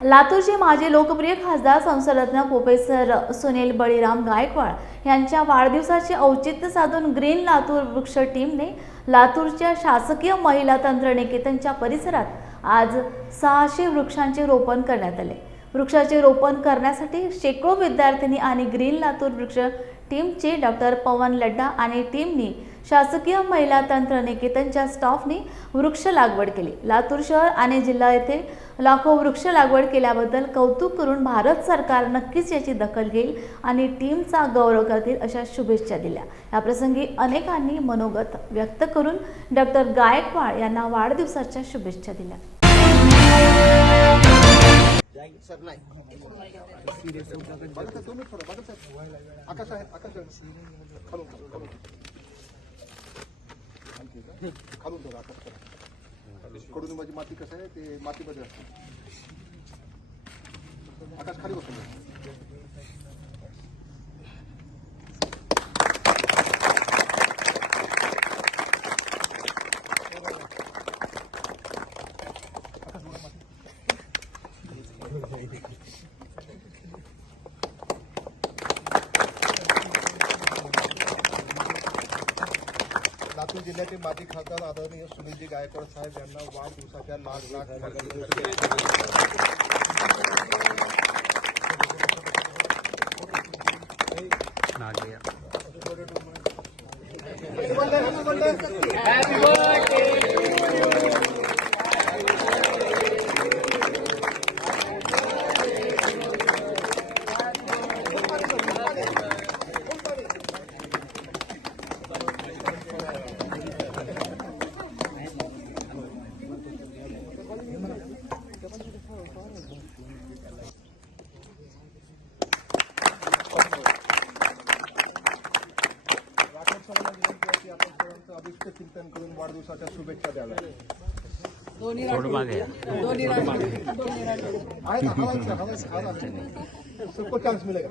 लातूरचे माजी लोकप्रिय खासदार संसदरत्न प्रोफेसर सुनील बळीराम गायकवाड यांच्या वाढदिवसाचे औचित्य साधून ग्रीन लातूर वृक्ष टीमने लातूरच्या शासकीय महिला तंत्रनिकेतनच्या परिसरात आज सहाशे वृक्षांचे रोपण करण्यात आले. वृक्षाचे रोपण करण्यासाठी शेकडो विद्यार्थिनी आणि ग्रीन लातूर वृक्ष टीमचे डॉक्टर पवन लड्डा आणि टीमनी शासकीय महिला तंत्रनिकेतनच्या स्टाफने वृक्ष लागवड केली. लातूर शहर आणि जिल्हा येथे लाखो वृक्ष लागवड केल्याबद्दल कौतुक करून भारत सरकार नक्कीच याची दखल घेईल आणि टीमचा गौरव करतील अशा शुभेच्छा दिल्या. याप्रसंगी अनेकांनी मनोगत व्यक्त करून डॉक्टर गायकवाड यांना वाढदिवसाच्या शुभेच्छा दिल्या. सर नाही बघा सर तुम्ही थोडं बघा सर आकाश आहे आकाश आहे खालून ठेवा खालून खालून माझी माती कसं आहे ते मातीमध्ये असते आकाश खाली बसून Thank you. लातूर जिल्ह्याचे माजी खासदार आदरणीय सुनीलजी गायकवाड साहेब यांना वाढदिवसाच्या लाख लाख राकेश चिंतन करून वाढदिवसाच्या शुभेच्छा द्याव्या. दोन्ही दोन्ही चान्स मिळेल